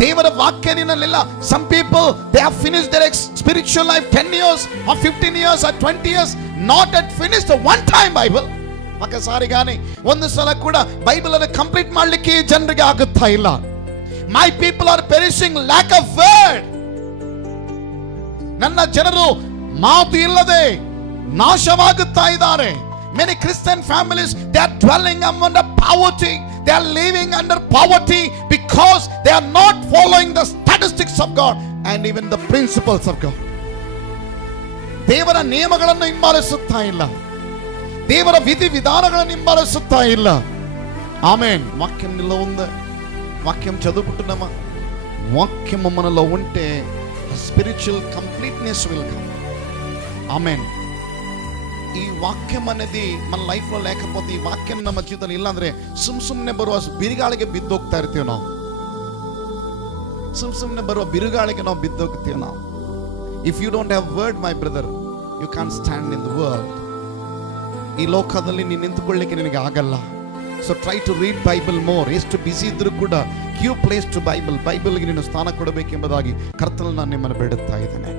ದೇವರ ವಾಕ್ಯ ನಿನ್ನಲ್ಲಿಲ್ಲ. Some people they have finished their spiritual life 10 years or 15 years or 20 years, not yet finished the one time Bible. ఒకసారిగానే ಒಂದು ಸಲ ಕೂಡ Bible ಅನ್ನು complete ಮಾಡಲಿಕ್ಕೆ ಜನರಿಗೆ ಆಗುತ್ತಾ ಇಲ್ಲ. My people are perishing lack of word. ನನ್ನ ಜನರು ಮಾತು ಇಲ್ಲದೆ ನಾಶವಾಗುತ್ತಾ ಇದ್ದಾರೆ. Many Christian families, they are dwelling under poverty. They are living under poverty because they are not following the statistics of God and even the principles of God. ದೇವರ ನಿಯಮಗಳನ್ನು ಹಿಂಬಾಲಿಸುತ್ತಾ ಇಲ್ಲ, ದೇವರ ವಿಧಿ ವಿಧಾನಗಳನ್ನು ಹಿಂಬಾಲಿಸುತ್ತಾ ಇಲ್ಲ. ఆమేన్. వాక్యం నిలో ఉంది, వాక్యం చదువుకుంటున్నామా? వాక్యం మనలో ఉంటే స్పిరిచువల్ కంప్లీట్నెస్ విల్ కమ్. ఆమేన్. ಈ ವಾಕ್ಯ అనేది మన ಲೈಫ್ లో లేకపోతే, ಈ ವಾಕ್ಯ ನಮ್ಮ ಜೀವಿತದಲ್ಲಿ ಇಲ್ಲ ಅಂದ್ರೆ ಸುಮ್ಮನೆ ಬರುವ ಬಿರುಗಾಳಿಗೆ ಬಿದ್ದೋಗ್ತಾ ಇರ್ತೀವಿ ನಾವು. ಸುಮ್ಮನೆ ಬರುವ ಬಿರುಗಾಳಿಗೆ ನಾವು ಬಿದ್ದೋಗ್ತೀವಿ ನಾವು. If you don't have word my brother, you can stand in the world. ಈ ಲೋಕದಲ್ಲಿ ನೀನು ನಿಂತುಕೊಳ್ಳಿಕ್ಕೆ ನಿನಗೆ ಆಗಲ್ಲ. So try to read Bible more. ಎಷ್ಟು ಬಿಸಿ ಇದ್ರೂ ಕೂಡ ಗಿವ್ ಪ್ಲೇಸ್ ಟು ಬೈಬಲ್. ಬೈಬಲ್ಗೆ ನೀನು ಸ್ಥಾನ ಕೊಡಬೇಕೆಂಬುದಾಗಿ ಕರ್ತನಲ್ಲಿ ನಾನು ನಿಮ್ಮನ್ನು ಬೇಡುತ್ತಾ ಇದ್ದೇನೆ.